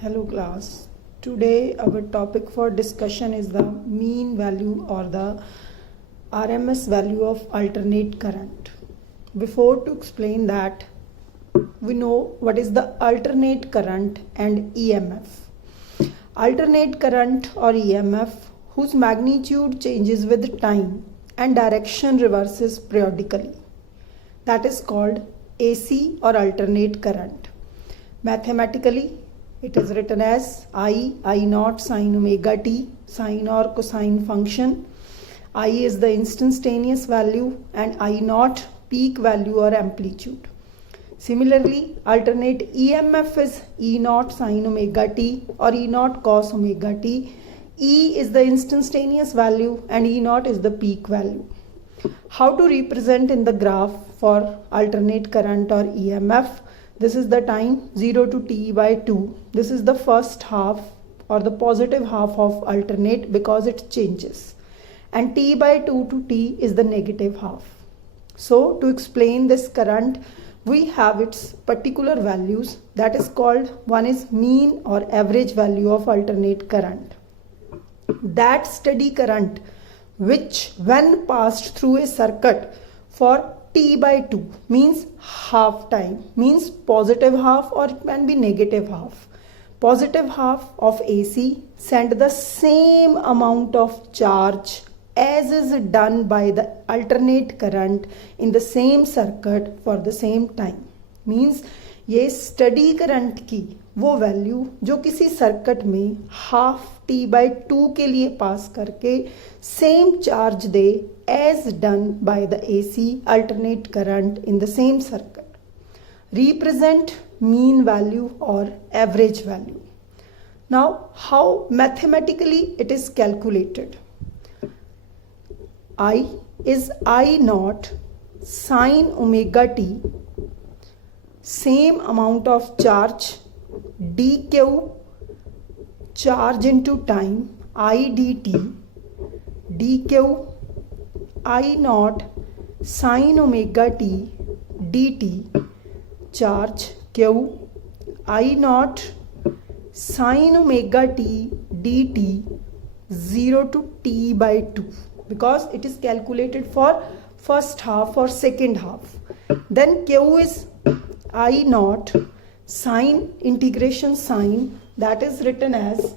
Hello class. Today our topic for discussion is the mean value or the RMS value of alternate current. Before to explain that, we know what is the alternate current and EMF. Alternate current or EMF whose magnitude changes with time and direction reverses periodically. That is called AC or alternate current. Mathematically, it is written as I naught sine omega t, sine or cosine function. I is the instantaneous value and I naught peak value or amplitude. Similarly, alternate EMF is E naught sine omega t or E naught cos omega t. E is the instantaneous value and E naught is the peak value. How to represent in the graph for alternate current or EMF? This is the time 0 to t by 2. This is the first half or the positive half of alternate because it changes. And t by 2 to t is the negative half. So to explain this current, we have its particular values, that is called, one is mean or average value of alternate current. That steady current which when passed through a circuit for t by 2 means half time, means positive half or it can be negative half. Positive half of AC send the same amount of charge as is done by the alternate current in the same circuit for the same time. Means ये study current की वो value जो किसी circuit में half T by 2 के लिए pass करके same charge they as done by the AC alternate current in the same circuit, represent mean value और average value. Now how mathematically it is calculated. I is I naught sine omega t, same amount of charge dq, charge into time I dt, dq I naught sine omega t dt, charge q I naught sine omega t dt 0 to t by 2, because it is calculated for first half or second half. Then q is I naught sine integration sine, that is written as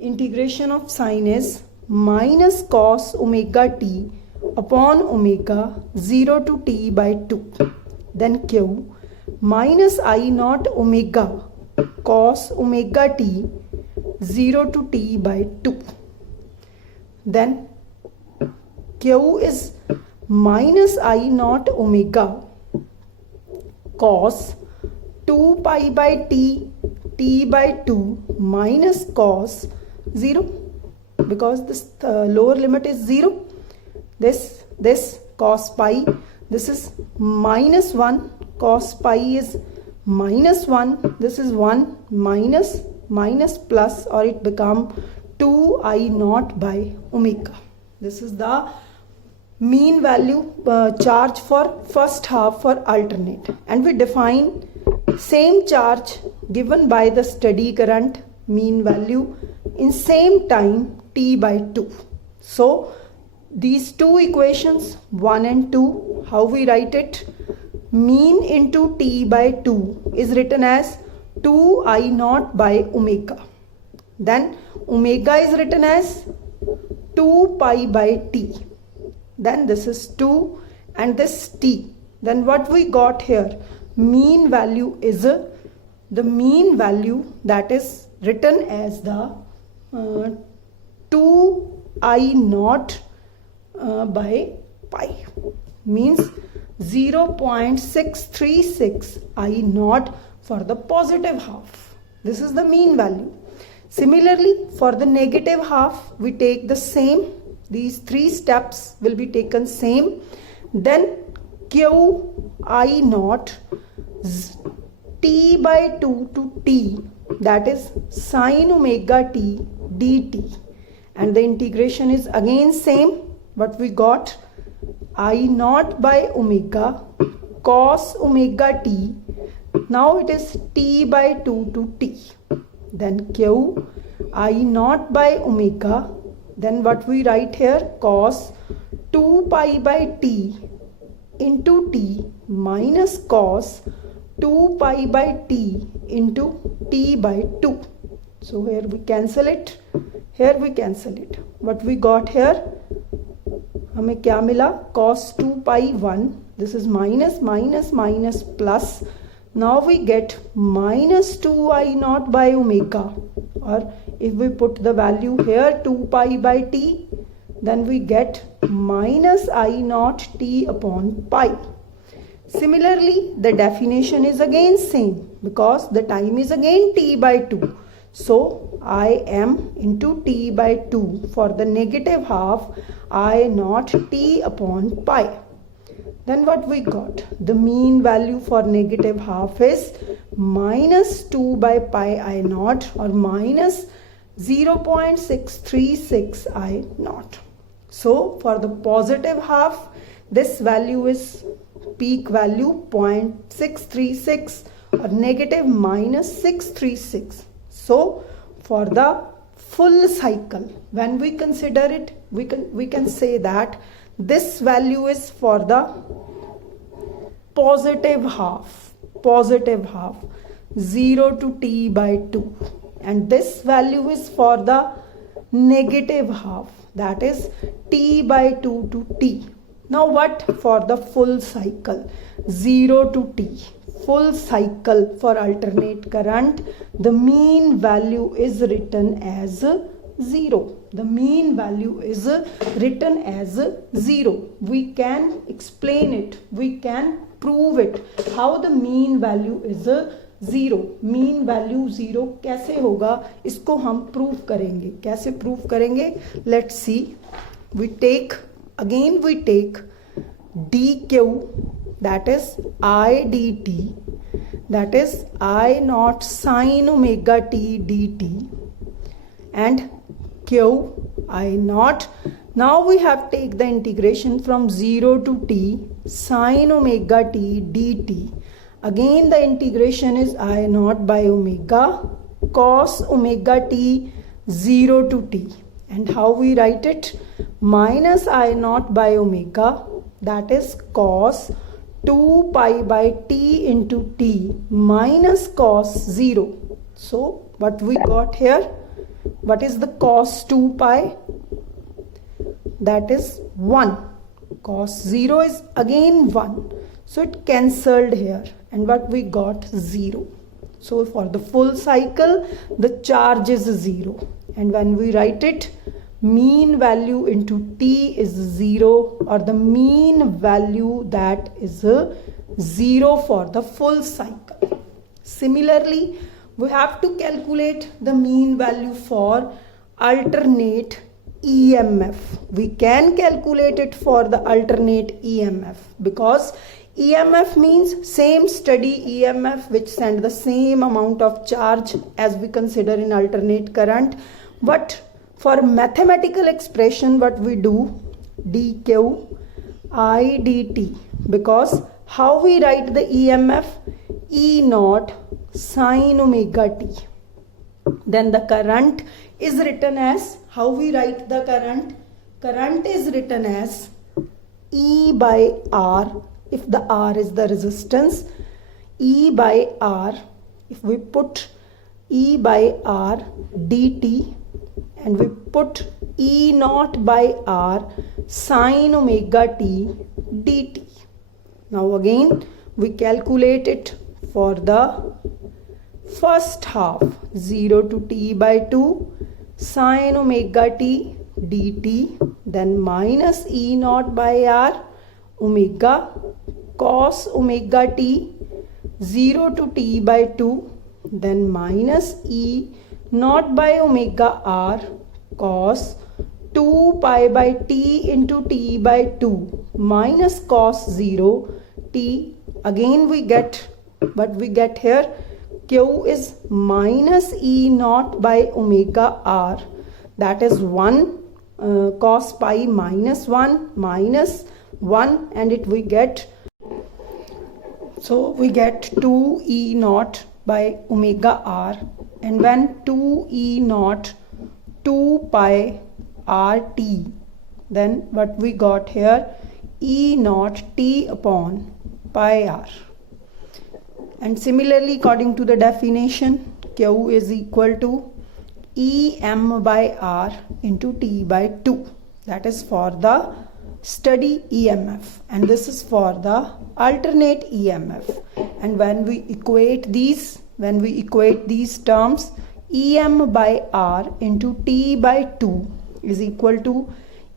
integration of sine is minus cos omega t upon omega 0 to t by 2. Then q minus I naught omega cos omega t 0 to t by 2. Then q is minus I naught omega cos 2 pi by t by 2 minus cos 0, because this lower limit is 0. This cos pi, this is minus 1, cos pi is minus 1, this is 1 minus plus, or it become 2 I naught by omega. This is the mean value charge for first half for alternate, and we define same charge given by the steady current mean value in same time t by 2. So these two equations 1 and 2, how we write it? Mean into t by 2 is written as 2 I naught by omega. Then omega is written as 2 pi by t. Then this is 2 and this t. Then what we got here? Mean value is the mean value that is written as the 2 I naught by pi, means 0.636 I naught for the positive half. This is the mean value. Similarly, for the negative half, we take the same. These three steps will be taken same. Then q I naught t by 2 to t, that is sine omega t dt, and the integration is again same. What we got? I naught by omega cos omega t. Now it is t by 2 to t. then q I naught by omega, then what we write here, cos 2 pi by t into t minus cos 2 pi by t into t by 2. So here we cancel it, here we cancel it. What we got here, हमें क्या मिला, cos 2 pi 1, this is minus minus minus plus. Now we get minus 2 I naught by omega, or if we put the value here 2 pi by t, then we get minus I naught t upon pi. Similarly, the definition is again same because the time is again t by 2. So im into t by 2 for the negative half I naught t upon pi. Then what we got? The mean value for negative half is minus 2 by pi I naught, or minus 0.636 I naught. So for the positive half, this value is peak value 0.636 or negative minus 636. So for the full cycle, when we consider it, we can say that this value is for the positive half 0 to t by 2, and this value is for the negative half, that is t by 2 to t. Now what for the full cycle 0 to t, full cycle for alternate current, the mean value is written as 0. The mean value is written as 0. We can explain it, we can prove it, how the mean value is 0. Mean value 0 कैसे होगा, इसको हम prove करेंगे. कैसे prove करेंगे? Let's see. We take dq, that is I dt, that is I naught sine omega t dt, and q I naught. Now we have take the integration from 0 to t sine omega t dt. Again the integration is I naught by omega cos omega t 0 to t. And how we write it? Minus I naught by omega, that is cos 2 pi by t into t minus cos 0. So what we got here? What is the cos 2 pi? That is 1. Cos 0 is again 1. So it cancelled here. And what we got? 0. So for the full cycle, the charge is 0. And when we write it, mean value into t is 0, or the mean value that is 0 for the full cycle. Similarly, we have to calculate the mean value for alternate EMF. We can calculate it for the alternate EMF because EMF means same steady EMF which send the same amount of charge as we consider in alternate current. But for mathematical expression, what we do? dq I dt, because how we write the EMF? E naught sine omega t. Then the current is written as, how we write the current? Current is written as E by R, if the R is the resistance, E by R, if we put E by R dt, and we put E naught by R sine omega t dt. Now again we calculate it for the first half, 0 to t by 2 sine omega t dt, then minus E naught by R omega cos omega t 0 to t by 2, then minus E naught by omega R cos 2 pi by t into t by 2 minus cos 0 t. Again we get what we get here, q is minus E naught by omega R, that is 1 cos pi minus 1 minus 1, and it we get, so we get 2 E naught by omega R, And when 2 e naught 2 pi RT, then what we got here, E naught T upon pi R. And similarly, according to the definition, Q is equal to E.m by R into T by 2. That is for the steady EMF, and this is for the alternate EMF. And when we equate these terms, E.m by R into T by 2 is equal to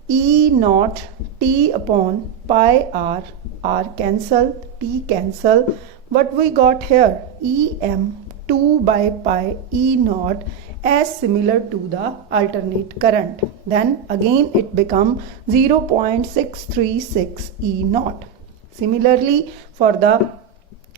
E naught T upon pi R. R cancel, T cancel. What we got here, E.m 2 by pi E naught, as similar to the alternate current. Then again it become 0.636 E naught. Similarly, for the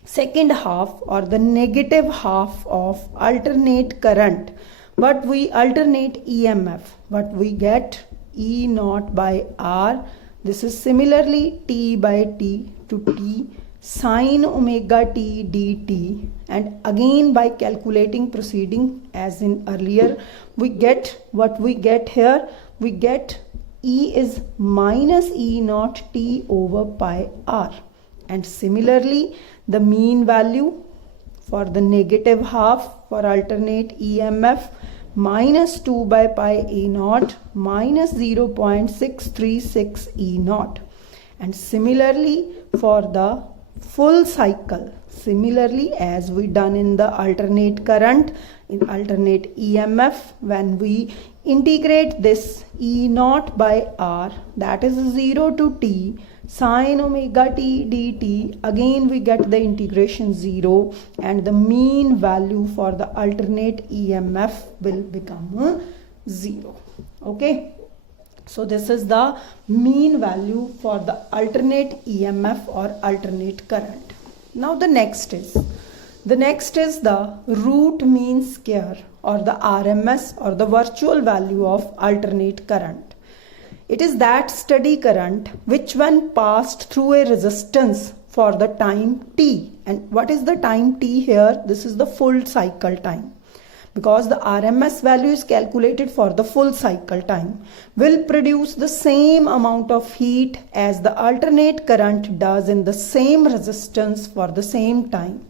second half or the negative half of alternate current, what we alternate EMF, what we get, E naught by R. This is similarly T by T to T sine omega T dt, and again by calculating proceeding as in earlier, we get what we get here, we get E is minus E naught T over pi R. And similarly, the mean value for the negative half for alternate EMF, minus 2 by pi A naught minus 0.636 E naught. And similarly for the full cycle, similarly as we done in the alternate current, in alternate EMF, when we integrate this E naught by R, that is 0 to T sine omega T dt, again we get the integration 0, and the mean value for the alternate EMF will become 0. Okay, so this is the mean value for the alternate EMF or alternate current. Now the next is the root mean square or the RMS or the virtual value of alternate current. It is that steady current which when passed through a resistance for the time t. And what is the time t here? This is the full cycle time, because the RMS value is calculated for the full cycle time, will produce the same amount of heat as the alternate current does in the same resistance for the same time.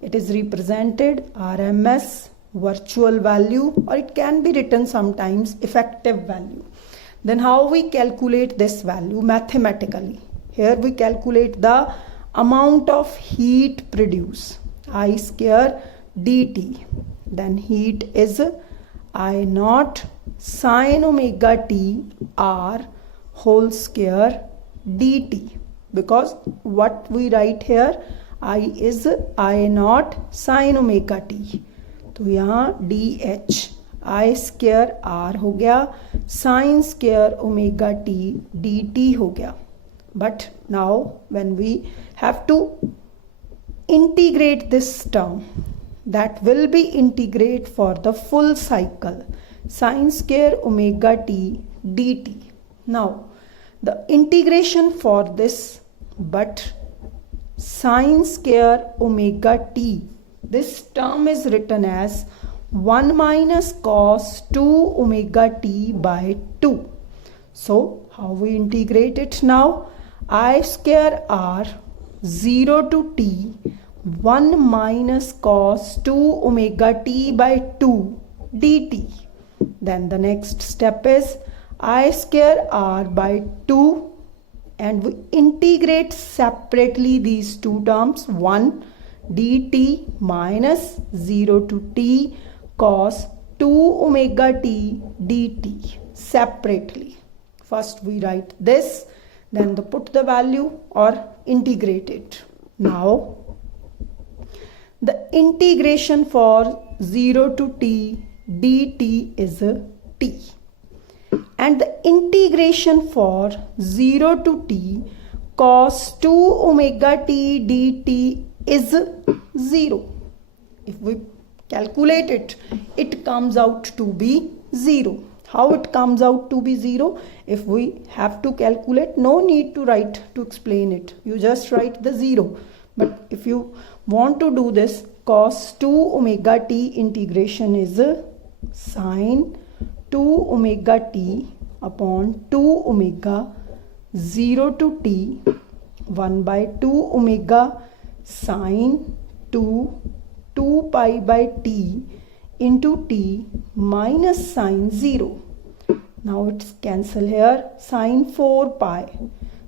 It is represented RMS virtual value, or it can be written sometimes effective value. Then how we calculate this value mathematically? Here we calculate the amount of heat produced, I square dt. Then heat is I naught sine omega t R whole square dt, because what we write here, I is I naught sine omega t, तो यहाँ dh I square R हो गया, sin square omega t dt हो गया. But now when we have to integrate this term, that will be integrate for the full cycle, sin square omega t dt. Now the integration for this, but sin square omega t, this term is written as 1 minus cos 2 omega t by 2. So how we integrate it now? I square R 0 to t 1 minus cos 2 omega t by 2 dt. Then the next step is I square R by 2, and we integrate separately these two terms, 1 dt minus 0 to t cos 2 omega t dt separately. First we write this, then put the value or integrate it. Now the integration for 0 to t dt is t, and the integration for 0 to t cos 2 omega t dt is 0. If we calculate it, it comes out to be 0. How it comes out to be 0? If we have to calculate, no need to write to explain it. You just write the 0, But if you want to do this, cos 2 omega t integration is sine 2 omega t upon 2 omega 0 to t 1 by 2 omega sine 2 pi by t into t minus sine 0. Now it's cancel here, sine 4 pi.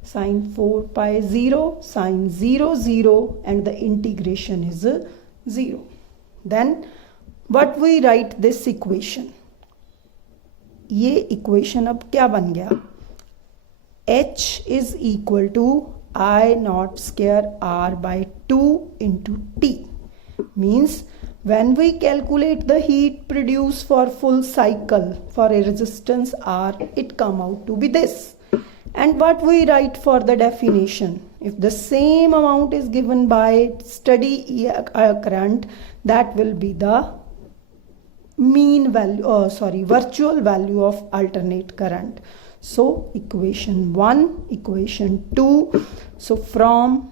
Sine 4 pi 0, sine 0 0, and the integration is 0. Then what we write this equation? ये equation अब क्या बन गया? H is equal to I naught square R by 2 into T. Means when we calculate the heat produced for full cycle for a resistance R, it come out to be this. And what we write for the definition? If the same amount is given by steady current, that will be the mean value, virtual value of alternate current. So equation 1, equation 2. So from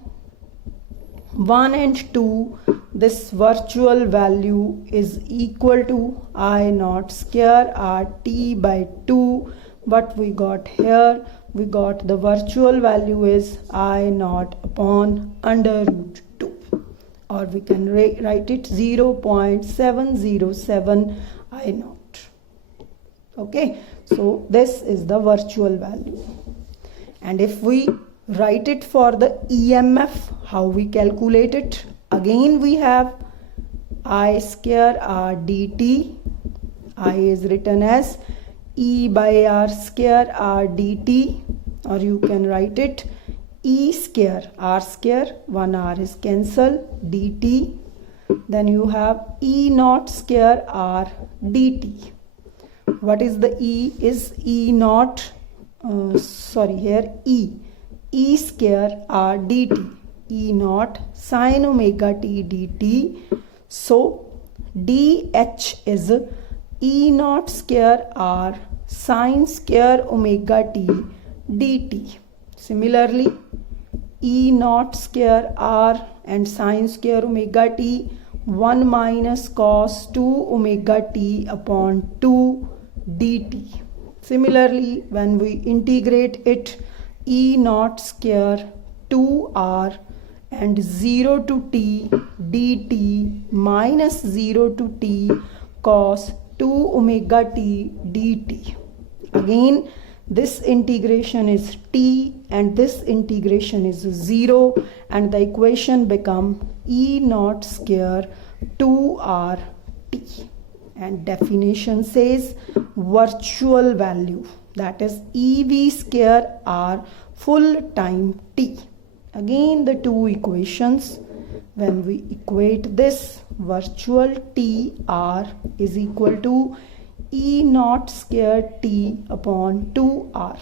1 and 2, this virtual value is equal to I naught square RT by 2. What we got here? We got the virtual value is I naught upon under root 2. Or we can write it 0.707 I naught. Okay, so this is the virtual value. And if we write it for the EMF, how we calculate it? Again we have I square R dt. I is written as E by R square R dt, or you can write it E square R square, 1 R is cancel, dt. Then you have E naught square R dt. What is the E? Is E naught, here E square R dt. E naught sine omega t dt. So dH is E naught square R sine square omega t dt. Similarly, E naught square R and sine square omega t 1 minus cos 2 omega t upon 2 dt. Similarly, when we integrate it, E naught square 2R and 0 to t dt minus 0 to t cos 2 omega t dt. Again, this integration is t and this integration is 0, and the equation become E naught square 2R t. And definition says virtual value, that is EV square R full time t. Again the two equations, when we equate this, virtual t R is equal to E naught square t upon 2R.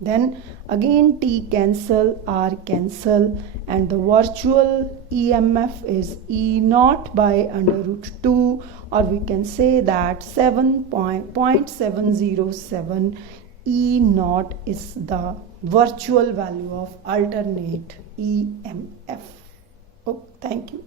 Then again t cancel, R cancel, and the virtual EMF is E naught by under root 2, or we can say that 7.707 E naught is the virtual value of alternate EMF. Oh, thank you.